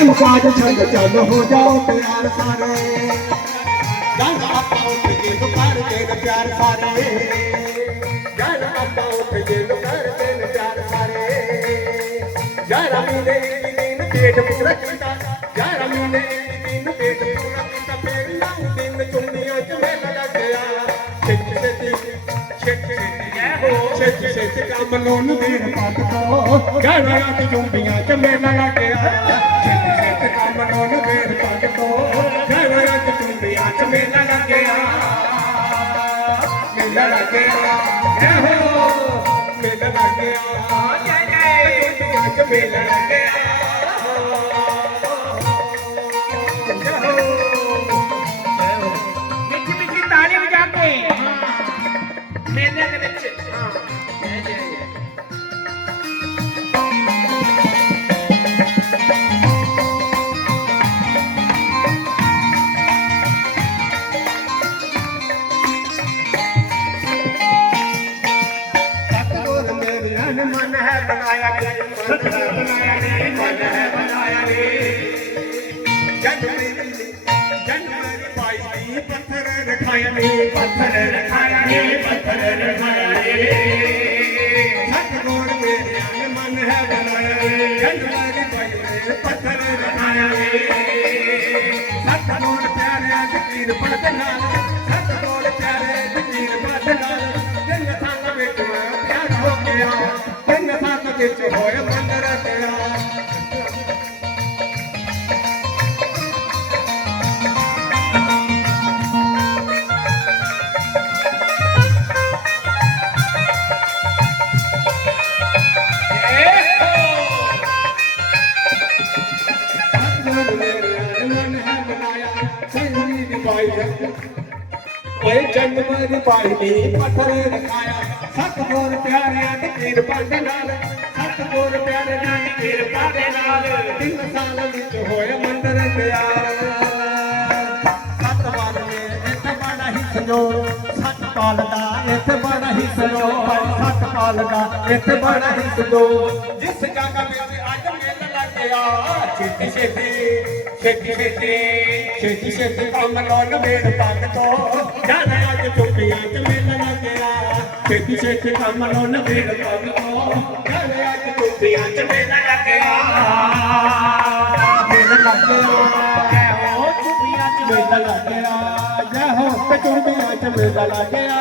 काम काज छंद चल हो जाओ प्यार सारे गल आपा उठ के तो कर देन प्यार सारे गल आपा उठ के तो कर देन प्यार सारे यारा महीने दिन पेट पूरा कीता यारा महीने दिन पेट पूरा कीता फिर 9 दिन चुन्नियां च मेला लग गया छेती छेती काम लोन देर पत तो गाना ते चुंबियां च मेला लग गया छेती छेती काम लोन देर पत तो गाना ते चुंबियां च मेला लग गया मेला लग गया हो मेला लग गया चुंबियां च मेला लग गया मिठी मिठी ताली बजा के मेले दे विच मन है बनाया रे मन है बनाया रे जनवरी 22 पत्थर रखाया रे पत्थर रखाया रे सतगुर मेरे मन है बनाया रे जनवरी 22 पत्थर रखाया रे सतगुर प्यारे फकीर पद नाल सतगुर प्यारे फकीर पद नाल दिन संग विच प्यार हो गया दिन संग विच होए मंदर तेरा जनवरी 22 पत्थर रखाया सतगुर प्यारे फकीर पद नाल सतगुर प्यारे फकीर पद नाल 3 साल विच होए मंदर तैयार सतवार में इत्थे बड़ा ही संजोर सतपाल दा इत्थे बड़ा ही संजोर सतपाल दा इत्थे बड़ा ही संजोर जिस जगह विच अज मेला लग गया छेती छेती छेती छेती छेती काम लोन मेड़ पग तो जाना अज चुपियां च मेला लग गया छेती छेती काम लोन मेड़ पग तो जाना अज चुपियां च मेला लग गया मेला लग गया हो चुपियां च मेला लग गया जय हो चुपियां च मेला लग गया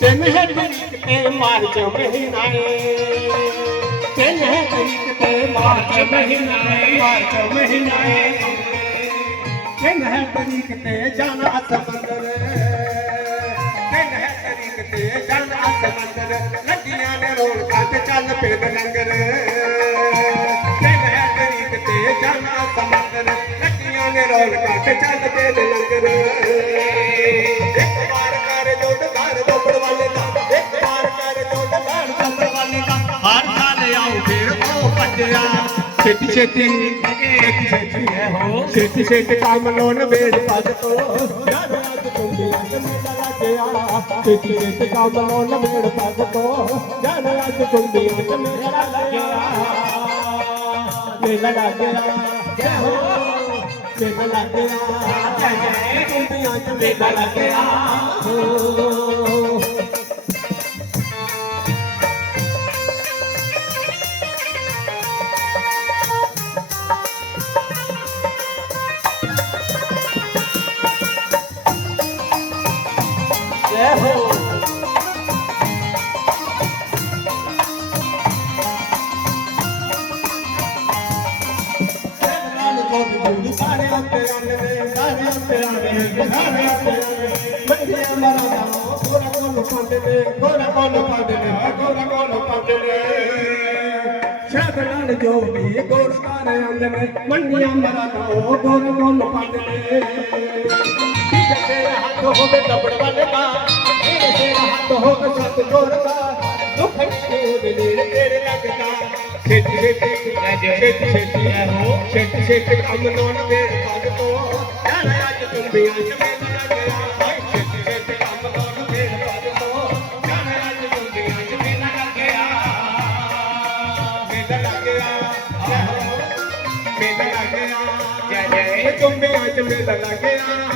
दिन है तरीक ते मार्च महीनाए दिन है तरीक ते मार्च महीनाए दिन है तरीक ते जाना समंदर दिन है तरीक ते जाना समंदर लगियां ने रोल खाते चल पेद लंगर दिन है तरीक ते जाना समंदर लगियां ने रोल खाते चल पेद लंगर एक बार कर जोड़ घर दोपड़ वाले का एक बार कर जोड़ घर दोपड़ वाले का हर साल आओ फिर ओ बच्चा छेती छेती छेती छेती है हो छेती छेती काम लोन बेड़ पग तो यार आज चुंबियां च मेला लग गया छेती छेती काम लोन बेड़ पग तो यार आज चुंबियां च मेला लग गया मेला लग गया जय हो मेला लग गया चुंबियां च मेला लग गया जय हो सारे सारे जो भी गोर सारे अंदर मंडिया मरा गोर गोल पांडे हाथ होवे दबड़ वाले का तेरे तेरा हाथ होवे सत जोर का दुख तेरे तेरे लगता छेती छेती छेती छेती हो छेती छेती कम नोन मेरे पास तो जाना आज तुम भी आज मेला लग गया हाय छेती छेती कम नोन मेरे पास तो जाना आज तुम भी आज मेला लग गया मेला लग गया मेला लग गया जय जय तुम भी आज मेला लग गया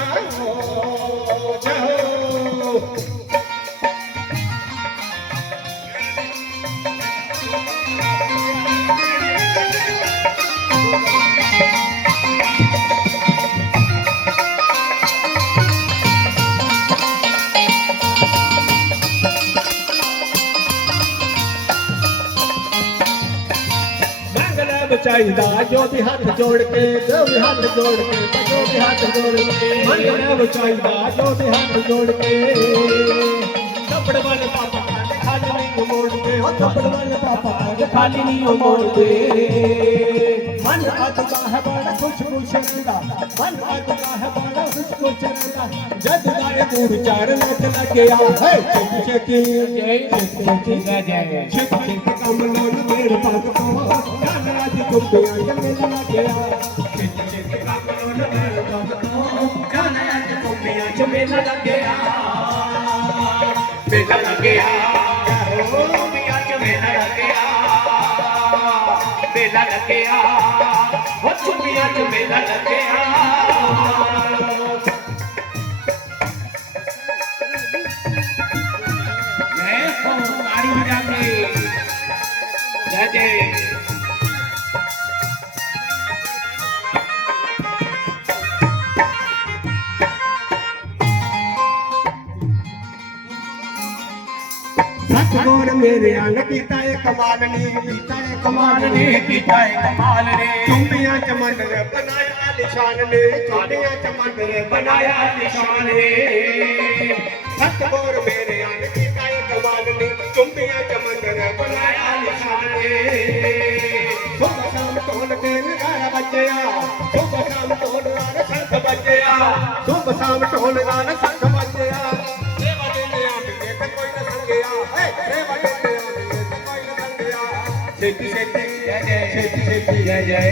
जाओ चाहिदा जो भी हाथ जोड़ के जो भी हाथ जोड़ के जो भी हाथ जोड़ के मंगला चाहिदा जो भी हाथ जोड़ के थप्पड़ वाले पापा खाली नहीं मोड़ के हो थप्पड़ वाले पापा खाली नहीं मोड़ के मन अटका है बड़ा कुछ रंगा मन अटका है बड़ा कुछ रंगा जद जाए दूर चार नाच लग गया है छेती छेती जय जय छेती कम लोन मेरे पास तो आज तुम भी आज मेला लग गया छेती छेती कम लोन मेरे पास तो जाना आज तुम भी आज मेला लग गया मेला लग गया तुम भी आज मेला लग गया मेला लग गया वो तुम भी आज मेला लग गया जय हो ताड़ी बजा के जय जय सतगुर मेरे आन कीता है कमाल ने कीता है कमाल ने कीता है कमाल रे चुंबियां चमन रे बनाया निशान ने चुंबियां चमन रे बनाया निशान रे सतगुर मेरे आन कीता है कमाल ने चुंबियां चमन रे बनाया निशान ने सुबह शाम टोल के नगारा बजया सुबह शाम टोल गाना संग बजया सुबह शाम टोल गाना संग बजया सेवा देने आके तो कोई न संगया सेवा देने आके तो कोई न संगया छेती छेती जय जय छेती छेती जय जय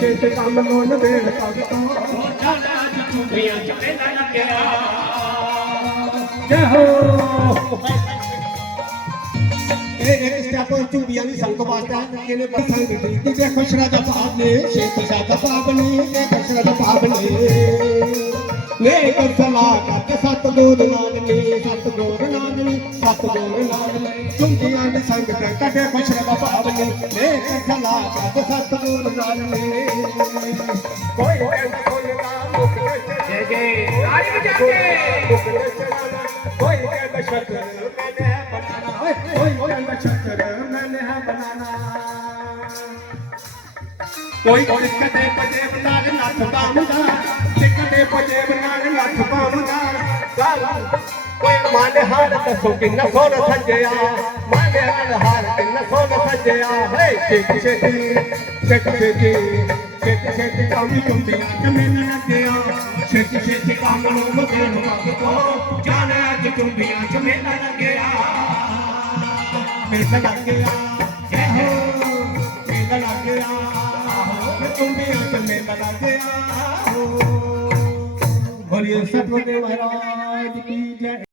छेती काम लोन बेड़ पग तो चुंबियां चमेला लग गया जय हो एक स्टेप चुंबियां भी संग वास्ता ਇਹਨੇ ਪਸੰਦ ਦੀ ਤੇ ਖੁਸ਼ਰਾ ਦਾ ਭਾਵ ਨੇ ਸ਼ੇਖ ਸਾਦਾ ਭਾਵ ਨੇ ਤੇ ਖੁਸ਼ਰਾ ਦਾ ਭਾਵ ਨੇ ਨੇ ਕਰ ਸਲਾ ਕਰ ਸਤਗੁਰ ਨਾਨਨੀ ਸਤਗੁਰ ਨਾਨਨੀ ਸਤਗੁਰ ਨਾਨਨੀ ਚੁੰਬੀਆਂ ਦੇ ਸੰਗ ਤੇ ਕੱਢੇ ਖੁਸ਼ਰਾ ਦਾ ਭਾਵ ਨੇ ਨੇ ਕਰ ਸਲਾ ਕਰ ਸਤਗੁਰ ਨਾਨਨੀ ਕੋਈ ਟੈਂਟ ਖੋਲਦਾ ਮੁਖ जय जय ताड़ी बजा के कोई कहता शक्कर मैंने है बनाना कोई कहता शक्कर मैंने है बनाना कोई सिक्कते पजेब नाल नथ पामदा सिक्कते पजेब नाल नथ पामदा गाला कोई माने हार दसो किन्ना सोना सजया माने हार किन्ना सोना सजया हे छेती छेती छेती छेती छेती छेती कामी चुंबियां च मेला लग गया छेती छेती काम नूं देण पग तो जाना अज चुंबियां च मेला लग गया मेला लग गया जय हो मेला लग गया चुंबियां च मेला लग गया बोलिए सतगुरु महाराज की जय।